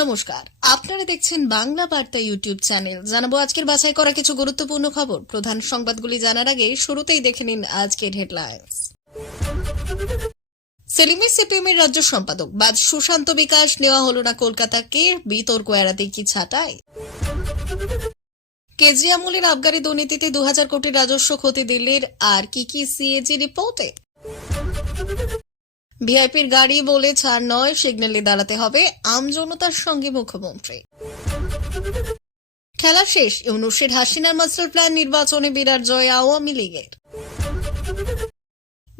নমস্কার, আপনারা দেখছেন বাংলা বার্তা ইউটিউব চ্যানেল। জানাবো আজকের বাছাই করা কিছু গুরুত্বপূর্ণ খবর। প্রধান সংবাদগুলি জানার আগে শুরুতেই দেখে নিন আজকের হেডলাইন্স। সেলিমের সিপিএম এর রাজ্য সম্পাদক বাদ সুশান্ত বিকাশ নেওয়া হলো না কলকাতাকে, বিতর্ক এড়াতে কি ছাঁটাই? কেজরি আমলের আবগারি দুর্নীতিতে 2000 কোটি রাজস্ব ক্ষতি দিল্লির, আর কি কি সিএজি রিপোর্টে? ভিআইপির গাড়ি বলে ছাড় নয়, সিগন্যালে দাঁড়াতে হবে আমজনতার সঙ্গে মুখ্যমন্ত্রী। খেলা শেষ, ইউনূসের হাসিনার মাস্টার প্ল্যান, নির্বাচনে বিরাট জয় আওয়ামী লীগের।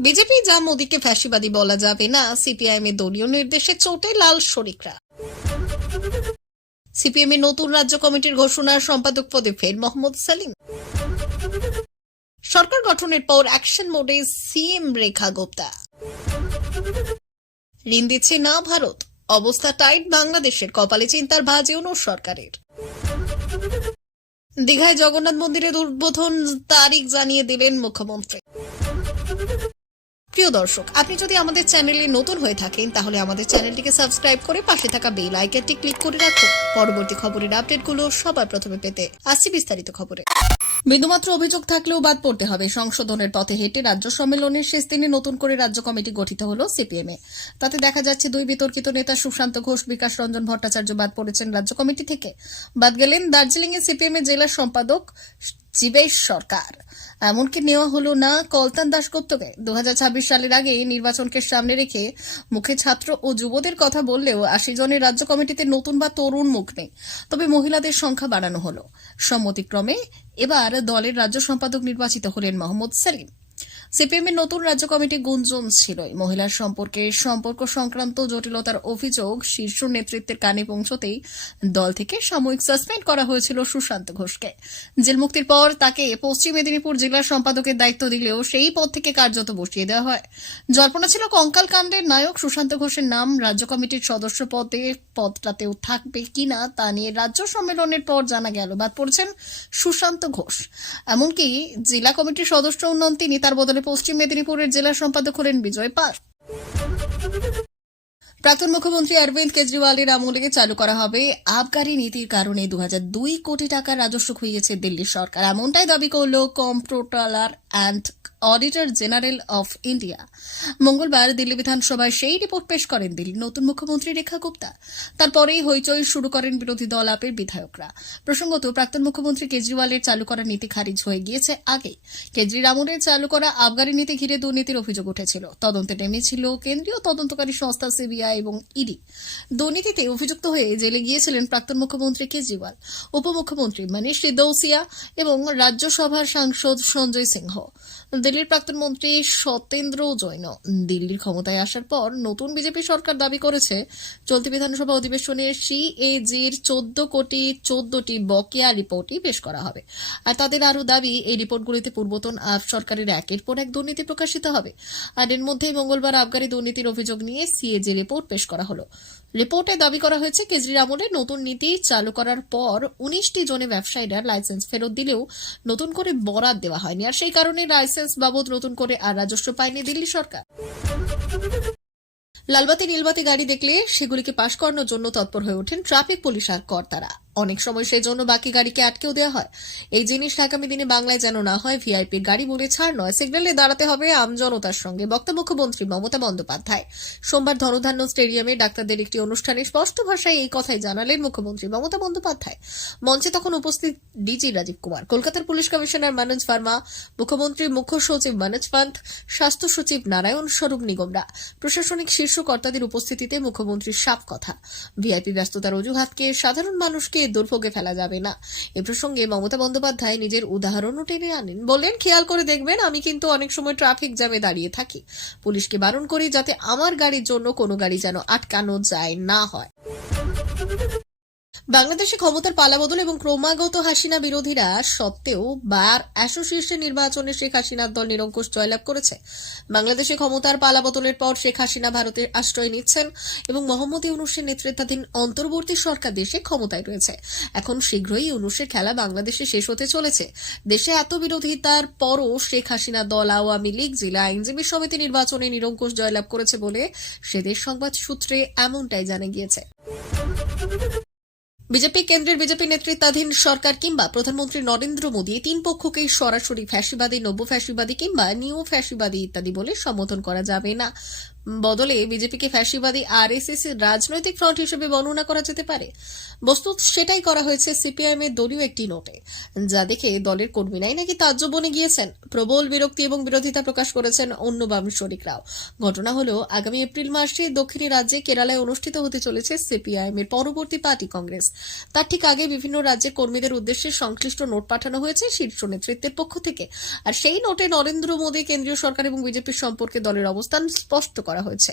বিজেপি যা মোদীকে ফ্যাসিবাদী বলা যাবে না, সিপিআইএম এর দলীয় নির্দেশে চোটে লাল শরিকরা। সিপিএম এর নতুন রাজ্য কমিটির ঘোষণার সম্পাদক পদে ফের মোহাম্মদ সেলিম। সরকার গঠনের পর অ্যাকশন মোডে সিএম রেখা গুপ্তা। ঋণ দিচ্ছে না ভারত, অবস্থা টাইট বাংলাদেশের, কপালে চিন্তার ভাঁজ ইউনূস সরকারের। দীঘায় জগন্নাথ মন্দিরের উদ্বোধন তারিখ জানিয়ে দিলেন মুখ্যমন্ত্রী। প্রিয় দর্শক, আপনি যদি আমাদের চ্যানেলে নতুন হয়ে থাকেন তাহলে আমাদের চ্যানেলটিকে সাবস্ক্রাইব করে পাশে থাকা বেল আইকনটি ক্লিক করে রাখুন পরবর্তী খবরের আপডেটগুলো সবার প্রথমে পেতে। আসছি বিস্তারিত খবরে। বিন্দুমাত্র অভিযোগ থাকলেও বাদ পড়তে হবে, সংশোধনের পথে হেঁটে রাজ্য সম্মেলনের শেষ দিনে নতুন করে রাজ্য কমিটি গঠিত হলো সিপিএম এ। তাতে দেখা যাচ্ছে দুই বিতর্কিত নেতা সুশান্ত ঘোষ, বিকাশ রঞ্জন ভট্টাচার্য বাদ পড়েছেন রাজ্য কমিটি থেকে। বাদ গেলেন দার্জিলিং এ সিপিএম এর জেলা সম্পাদক জীবেশ সরকার। এমনকি নেওয়া হলো না কলতান দাশগুপ্তকে। 2026 সালের আগে নির্বাচনকে সামনে রেখে মুখে ছাত্র ও যুবদের কথা বললেও 80 জনের রাজ্য কমিটিতে নতুন বা তরুণ মুখ নেই। তবে মহিলাদের সংখ্যা বাড়ানো হলো। সম্মতিক্রমে এবার দলের রাজ্য সম্পাদক নির্বাচিত হলেন মোহাম্মদ সেলিম। সিপিএম এর নতুন রাজ্য কমিটি গুঞ্জন ছিল মহিলার সম্পর্ক সংক্রান্ত জটিলতার অভিযোগ শীর্ষ নেতৃত্বের কানে পৌঁছতেই দল থেকে সাময়িক সাসপেন্ড করা হয়েছিল সুশান্ত ঘোষকে। জেল মুক্তির পর তাকে পশ্চিম মেদিনীপুর জেলা সম্পাদকের দায়িত্ব দিলেও সেই পদ থেকে কার্যত বসিয়ে দেওয়া হয়। জল্পনা ছিল কঙ্কাল কাণ্ডের নায়ক সুশান্ত ঘোষের নাম রাজ্য কমিটির সদস্য পদটাতেও থাকবে কিনা তা নিয়ে রাজ্য সম্মেলনের পর জানা গেল বাদ পড়েছেন সুশান্ত ঘোষ। এমনকি জেলা কমিটির সদস্য নন তিনি, তার বদলে পশ্চিম মেদিনীপুরের জেলা সম্পাদক হলেন বিজয় পাল। প্রাক্তন মুখ্যমন্ত্রী অরবিন্দ কেজরিওয়ালের আমলে চালু করা হবে আবগারি নীতির কারণে 2002 কোটি টাকার রাজস্ব খুইয়েছে দিল্লি সরকার, এমনটাই দাবি করল comptroller and auditor general of India. মঙ্গলবার দিল্লি বিধানসভায় সেই রিপোর্ট পেশ করেন দিল্লির নতুন মুখ্যমন্ত্রী রেখা গুপ্তা। তারপরেই হইচই শুরু করেন বিরোধী দল আপের বিধায়করা। প্রসঙ্গত, প্রাক্তন মুখ্যমন্ত্রী কেজরিওয়ালের চালু করা নীতি খারিজ হয়ে গিয়েছে আগেই। কেজরির আমলে চালু করা আবগারি নীতি ঘিরে দুর্নীতির অভিযোগ উঠেছিল। তদন্তে নেমেছিল কেন্দ্রীয় তদন্তকারী সংস্থা সিবিআই এবং ইডি। দুর্নীতিতে অভিযুক্ত হয়ে জেলে গিয়েছিলেন প্রাক্তন মুখ্যমন্ত্রী কেজরিওয়াল, উপমুখ্যমন্ত্রী মনীষ সিসোদিয়া এবং রাজ্যসভার সাংসদ সঞ্জয় সিংহ। দিল্লির প্রাক্তন মন্ত্রী সত্যেন্দ্র জৈন। দিল্লির ক্ষমতায় আসার পর নতুন বিজেপি সরকার দাবি করেছে চলতি বিধানসভা অধিবেশনে সিএজির 14 কোটি 14টি বকেয়া রিপোর্টই পেশ করা হবে। আর তাদের আরও দাবি, এই রিপোর্টগুলিতে পূর্বতন আপ সরকারের একের পর এক দুর্নীতি প্রকাশিত হবে। আর এর মধ্যেই মঙ্গলবার আবগারি দুর্নীতির অভিযোগ নিয়ে সিএজি রিপোর্ট পেশ করা হলো। রিপোর্টে দাবি করা হয়েছে কেজরির আমলে নতুন নীতি চালু করার পর 19টি জনে ব্যবসায়ীরা লাইসেন্স ফেরত দিলেও নতুন করে বরাদ দেওয়া হয়নি, আর সেই কারণে লাইসেন্স বাবদ নতুন করে আর রাজস্ব পায়নি দিল্লি সরকার। লালবাতি নীলবাতি গাড়ি দেখলে সেগুলিকে পাশ করানোর জন্য তৎপর হয়ে ওঠেন ট্রাফিক পুলিশ আর কর্তারা। অনেক সময় সেই জন্য বাকি গাড়িকে আটকেও দেওয়া হয়। এই জিনিস আগামী দিনে বাংলায় যেন না হয়। ভিআইপির গাড়ি বলে ছাড় নয়, সিগন্যালে দাঁড়াতে হবে আমজনতার সঙ্গে, বক্তা মুখ্যমন্ত্রী মমতা বন্দ্যোপাধ্যায়। সোমবার ধনধান্য স্টেডিয়ামে ডাক্তারদের একটি অনুষ্ঠানে স্পষ্ট ভাষায় এই কথাই জানালেন মুখ্যমন্ত্রী মমতা বন্দ্যোপাধ্যায়। মঞ্চে তখন উপস্থিত ডিজি রাজীব কুমার, কলকাতার পুলিশ কমিশনার মনোজ ভার্মা, মুখ্যমন্ত্রীর মুখ্য সচিব মনোজ পান্থ, স্বাস্থ্য সচিব নারায়ণ স্বরূপ নিগমরা। প্রশাসনিক শীর্ষ কর্তাদের উপস্থিতিতে মুখ্যমন্ত্রীর সাফ কথা, ভিআইপি ব্যস্ততার অজুহাতকে সাধারণ মানুষকে দুর্ভোগে ফেলা যাবে না। এ প্রসঙ্গে মমতা বন্দ্যোপাধ্যায় নিজের উদাহরণও টেনে আনেন। বললেন, খেয়াল করে দেখবেন, আমি কিন্তু অনেক সময় ট্রাফিক জ্যামে দাঁড়িয়ে থাকি। পুলিশকে বারণ করি যাতে আমার গাড়ির জন্য কোনো গাড়ি যেন আটকানো যায় না হয়। বাংলাদেশে ক্ষমতার পালাবদল এবং ক্রমাগত হাসিনা বিরোধীরা সত্ত্বেও বার অ্যাসোসিয়েশন নির্বাচনে শেখ হাসিনার দল নিরঙ্কুশ জয়লাভ করেছে। বাংলাদেশে ক্ষমতার পালাবদলের পর শেখ হাসিনা ভারতের আশ্রয় নিচ্ছেন এবং মোহাম্মদ ইউনূসের নেতৃত্বাধীন অন্তর্বর্তী সরকার দেশে ক্ষমতায় রয়েছে। এখন শীঘ্রই ইউনূসের খেলা বাংলাদেশে শেষ হতে চলেছে। দেশে এত বিরোধিতার পরও শেখ হাসিনা দল আওয়ামী লীগ জেলা আইনজীবী সমিতি নির্বাচনে নিরঙ্কুশ জয়লাভ করেছে বলে সেদেশ সংবাদ সূত্রে এমনটাই জানা গিয়েছে। বিজেপি কেন্দ্রের বিজেপি নেতৃত্বাধীন সরকার কিংবা প্রধানমন্ত্রী নরেন্দ্র মোদী তিন পক্ষকেই সরাসরি ফ্যাসিবাদী, নব্য ফ্যাসিবাদী কিংবা নিও ফ্যাসিবাদী ইত্যাদি বলে সম্বোধন করা যাবে না। বদলে বিজেপিকে ফ্যাসিবাদী আরএসএস রাজনৈতিক ফ্রন্ট হিসেবে বর্ণনা করা যেতে পারে। বস্তুত সেটাই করা হয়েছে সিপিআইএম এর দলীয় একটি নোটে, যা দেখে দলের কর্মীরাই নাকি তাজ্জব বনে গিয়েছেন। প্রবল বিরক্তি এবং বিরোধিতা প্রকাশ করেছেন অন্য বাম শরিকরাও। ঘটনা হলো, আগামী এপ্রিল মাসে দক্ষিণী রাজ্যে কেরালায় অনুষ্ঠিত হতে চলেছে সিপিআইএম এর পরবর্তী পার্টি কংগ্রেস। তার ঠিক আগে বিভিন্ন রাজ্যের কর্মীদের উদ্দেশ্যে সংশ্লিষ্ট নোট পাঠানো হয়েছে শীর্ষ নেতৃত্বের পক্ষ থেকে। আর সেই নোটে নরেন্দ্র মোদী, কেন্দ্রীয় সরকার এবং বিজেপির সম্পর্কে দলের অবস্থান স্পষ্ট করা হয়েছে,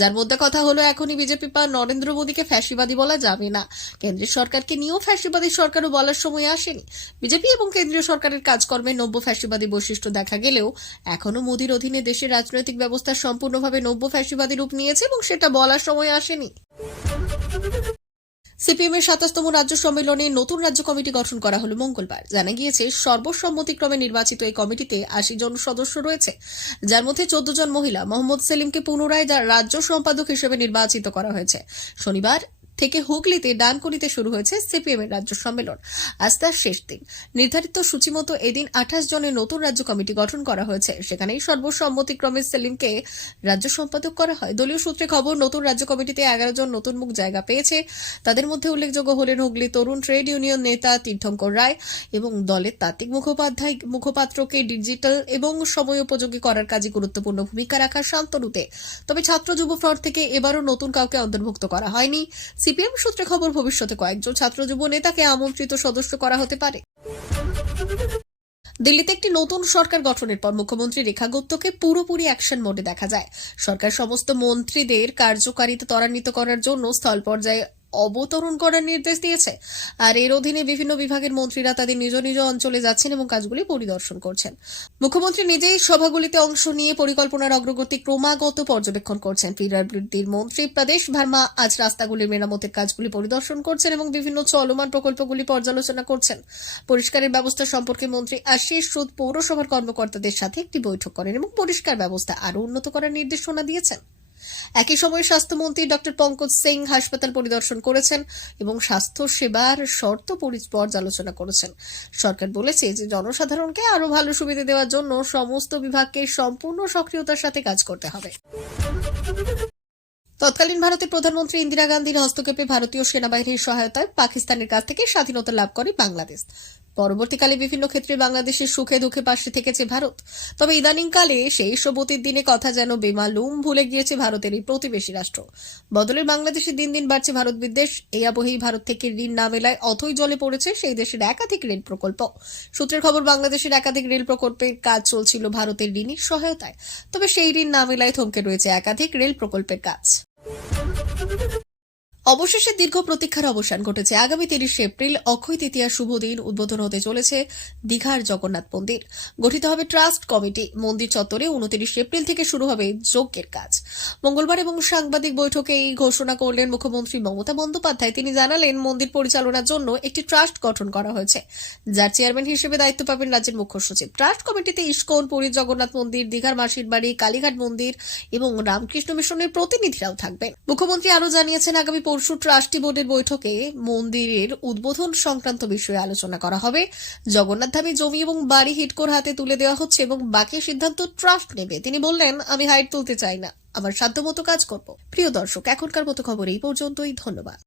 যার মধ্যে কথা হলো এখনই বিজেপি বা নরেন্দ্র মোদীকে ফ্যাসিবাদী বলা যাবে না। কেন্দ্রীয় সরকারকে নিয়েও ফ্যাসিবাদী সরকারও বলার সময় আসেনি। বিজেপি এবং কেন্দ্রীয় সরকারের কাজকর্মে নব্য ফ্যাসিবাদী বৈশিষ্ট্য দেখা গেলেও এখনো মোদীর অধীনে দেশের রাজনৈতিক ব্যবস্থা সম্পূর্ণভাবে নব্য ফ্যাসিবাদী রূপ নিয়েছে এবং সেটা বলার সময় আসেনি। সিপিএম এর 27তম রাজ্য সম্মেলনে নতুন রাজ্য কমিটি গঠন করা হলো মঙ্গলবার। জানা গিয়েছে, সর্বসম্মতিক্রমে নির্বাচিত এই কমিটিতে 80 জন সদস্য রয়েছে, যার মধ্যে 14 জন মহিলা। মোহাম্মদ সেলিমকে পুনরায় রাজ্য সম্পাদক হিসেবে নির্বাচিত করা হয়েছে। শনিবার থেকে হুগলিতে ডানকুনিতে শুরু হয়েছে সিপিএম এর রাজ্য সম্মেলন। আজ তার শেষ দিন। নির্ধারিত সূচিমতো এদিন 28 জনের নতুন রাজ্য কমিটি গঠন করা হয়েছে। সেখানেই সর্বসম্মতিক্রমে সেলিমকে রাজ্য সম্পাদক করা হয়। দলীয় সূত্রে খবর, নতুন রাজ্য কমিটিতে 11 জন নতুন মুখ জায়গা পেয়েছে। তাদের মধ্যে উল্লেখযোগ্য হলেন হুগলি তরুণ ট্রেড ইউনিয়ন নেতা তীর্থঙ্কর রায় এবং দলের তাত্ত্বিক মুখপাত্রকে ডিজিটাল এবং সময়োপযোগী করার কাজে গুরুত্বপূর্ণ ভূমিকা রাখা শান্তনুতে। তবে ছাত্র যুব ফ্রন্ট থেকে এবারও নতুন কাউকে অন্তর্ভুক্ত করা হয়নি। সিপিএম সূত্রে খবর, ভবিষ্যতে কয়েকজন ছাত্র যুব নেতাকে আমন্ত্রিত সদস্য করা হতে পারে। দিল্লিতে একটি নতুন সরকার গঠনের পর মুখ্যমন্ত্রী রেখা গুপ্তকে পুরোপুরি অ্যাকশন মোডে দেখা যায়। সরকার সমস্ত মন্ত্রীদের কার্যকারিতা ত্বরান্বিত করার জন্য স্থল পর্যায়ে অবতরণ করার নির্দেশ দিয়েছে। আর এর অধীনে বিভিন্ন বিভাগের মন্ত্রীরা তাদের নিজ নিজ অঞ্চলে যাচ্ছেন এবং কাজগুলি পরিদর্শন করছেন। মুখ্যমন্ত্রী নিজেই সভাগুলিতে অংশ নিয়ে পরিকল্পনার অগ্রগতি ক্রমাগত পর্যবেক্ষণ করছেন। পিডব্লিউডির মন্ত্রী প্রদেশ ভার্মা আজ রাস্তাগুলির মেরামতের কাজগুলি পরিদর্শন করছেন এবং বিভিন্ন চলমান প্রকল্পগুলি পর্যালোচনা করছেন। পরিষ্কারের ব্যবস্থা সম্পর্কে মন্ত্রী আশিস সুদ পৌরসভার কর্মকর্তাদের সাথে একটি বৈঠক করেন এবং পরিষ্কার ব্যবস্থা আরও উন্নত করার নির্দেশনা দিয়েছেন। একই সময়ে স্বাস্থ্যমন্ত্রী ডক্টর পঙ্কজ সিং হাসপাতাল পরিদর্শন করেছেন এবং স্বাস্থ্য সেবার শর্ত পর্যালোচনা করেছেন। সরকার বলেছে যে জনসাধারণকে আরও ভালো সুবিধা দেওয়ার জন্য সমস্ত বিভাগকে সম্পূর্ণ সক্রিয়তার সাথে কাজ করতে হবে। তৎকালীন ভারতের প্রধানমন্ত্রী ইন্দিরা গান্ধীর হস্তক্ষেপে ভারতীয় সেনাবাহিনীর সহায়তায় পাকিস্তানের কাছ থেকে স্বাধীনতা লাভ করে বাংলাদেশ। পরবর্তীকালে বিভিন্ন ক্ষেত্রে বাংলাদেশের সুখে দুঃখে পাশে থেকেছে ভারত। তবে ইদানিংকালে সেই সব অতীত দিনে কথা যেন বেমালুম ভুলে গিয়েছে ভারতের এই প্রতিবেশী রাষ্ট্র। বদলে বাংলাদেশে দিন দিন বাড়ছে ভারত বিদ্বেষ। এই আবহেই ভারত থেকে ঋণ না মেলায় অথই জলে পড়েছে সেই দেশের একাধিক রেল প্রকল্প। সূত্রের খবর, বাংলাদেশের একাধিক রেল প্রকল্পের কাজ চলছিল ভারতের ঋণের সহায়তায়। তবে সেই ঋণ না মেলায় থমকে রয়েছে একাধিক রেল প্রকল্পের কাজ। অবশেষে দীর্ঘ প্রতীক্ষার অবসান ঘটেছে। আগামী 30 এপ্রিল অক্ষয় তৃতীয়ার শুভ দিন উদ্বোধন হতে চলেছে দীঘার জগন্নাথ মন্দির। গঠিত হবে ট্রাস্ট কমিটি। মন্দির চত্বরে 29 এপ্রিল থেকে শুরু হবে যজ্ঞের কাজ। মঙ্গলবার এবং সাংবাদিক বৈঠকে এই ঘোষণা করলেন মুখ্যমন্ত্রী মমতা বন্দ্যোপাধ্যায়। তিনি জানালেন, মন্দির পরিচালনার জন্য একটি ট্রাস্ট গঠন করা হয়েছে, যার চেয়ারম্যান হিসেবে দায়িত্ব পাবেন রাজ্যের মুখ্য সচিব। ট্রাস্ট কমিটিতে ইস্কন, পুরীর জগন্নাথ মন্দির, দীঘার মাসির বাড়ি, কালীঘাট মন্দির এবং রামকৃষ্ণ মিশনের প্রতিনিধিরাও থাকবেন। মুখ্যমন্ত্রী আরও জানিয়েছেন, আগামী পরশু ট্রাস্টি বোর্ডের বৈঠকে মন্দিরের উদ্বোধন সংক্রান্ত বিষয়ে আলোচনা করা হবে। জগন্নাথ ধামে জমি এবং বাড়ি হিডকোর হাতে তুলে দেওয়া হচ্ছে এবং বাকি সিদ্ধান্ত ট্রাস্ট নেবে। তিনি বললেন, আমি হাইট তুলতে চাই না, আমার সাধ্যমতো কাজ করব। প্রিয় দর্শক, এখনকার মতো খবর এই পর্যন্তই। ধন্যবাদ।